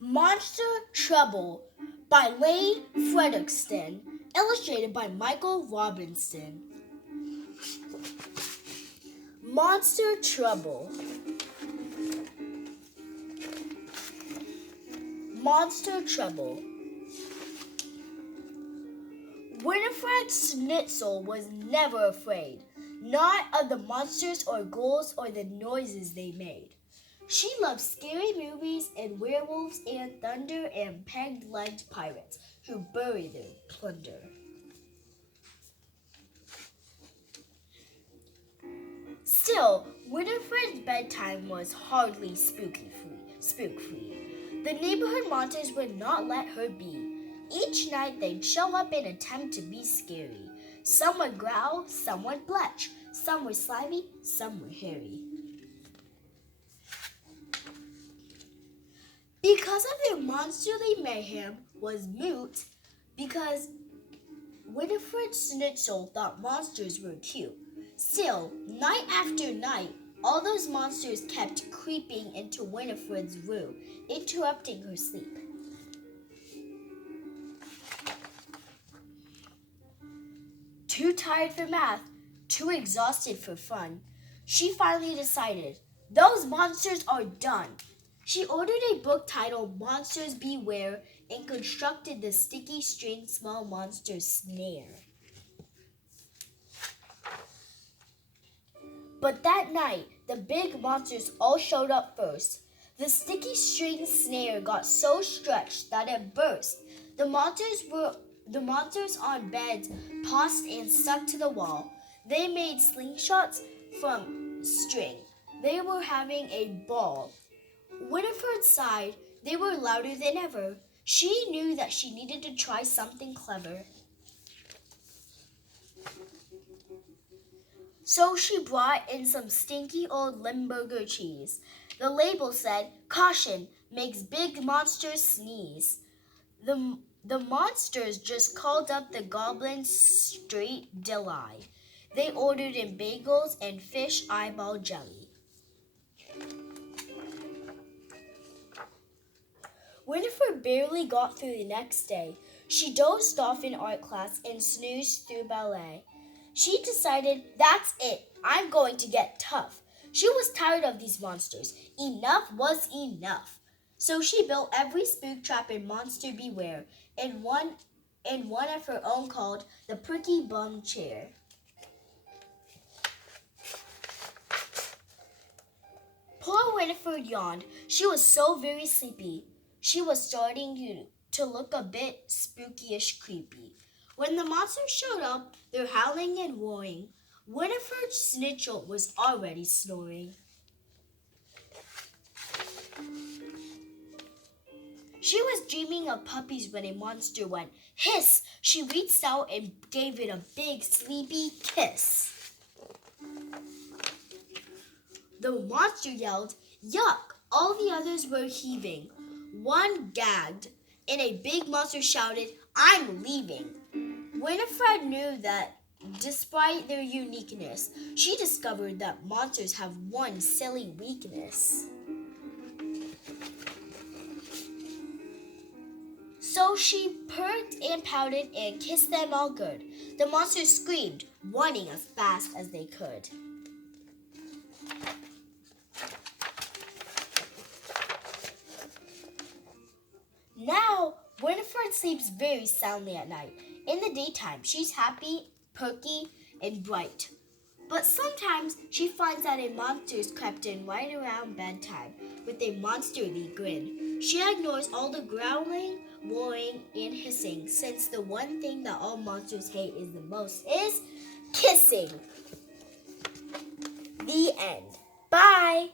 Monster Trouble by Fredrickson, illustrated by Robertson. Monster Trouble. Monster Trouble. Winifred Schnitzel was never afraid, not of the monsters or ghouls or the noises they made. She loved scary movies and werewolves and thunder and peg-legged pirates who bury their plunder. Still, Winifred's bedtime was hardly spook-free. The neighborhood monsters would not let her be. Each night they'd show up and attempt to be scary. Some would growl, some would bletch, some were slimy, some were hairy. Because of their monsterly mayhem was moot, because Winifred Schnitzel thought monsters were cute. Still, night after night, all those monsters kept creeping into Winifred's room, interrupting her sleep. Too tired for math, too exhausted for fun, she finally decided, those monsters are done. She ordered a book titled Monsters Beware and constructed the sticky string small monster snare. But that night, the big monsters all showed up first. The sticky string snare got so stretched that it burst. The monsters on beds tossed and stuck to the wall. They made slingshots from string. They were having a ball. Winifred sighed. They were louder than ever. She knew that she needed to try something clever. So she brought in some stinky old Limburger cheese. The label said, "Caution, makes big monsters sneeze." The monsters just called up the goblins straight delight. They ordered in bagels and fish eyeball jelly. Winifred barely got through the next day. She dozed off in art class and snoozed through ballet. She decided, that's it, I'm going to get tough. She was tired of these monsters. Enough was enough. So she built every spook trap in Monster Beware, and one of her own called the Pricky Bum Chair. Poor Winifred yawned. She was so very sleepy. She was starting to look a bit spookyish creepy. When the monsters showed up, they're howling and roaring. Winifred Schnitzel was already snoring. She was dreaming of puppies when a monster went hiss. She reached out and gave it a big sleepy kiss. The monster yelled, "Yuck!" All the others were heaving. One gagged, and a big monster shouted, "I'm leaving." Winifred knew that despite their uniqueness, she discovered that monsters have one silly weakness. So she purred and pouted and kissed them all good. The monsters screamed, running as fast as they could. Now, Winifred sleeps very soundly at night. In the daytime, she's happy, perky, and bright. But sometimes she finds that a monster's crept in right around bedtime with a monsterly grin. She ignores all the growling, roaring, and hissing, since the one thing that all monsters hate is the most is kissing. The end. Bye!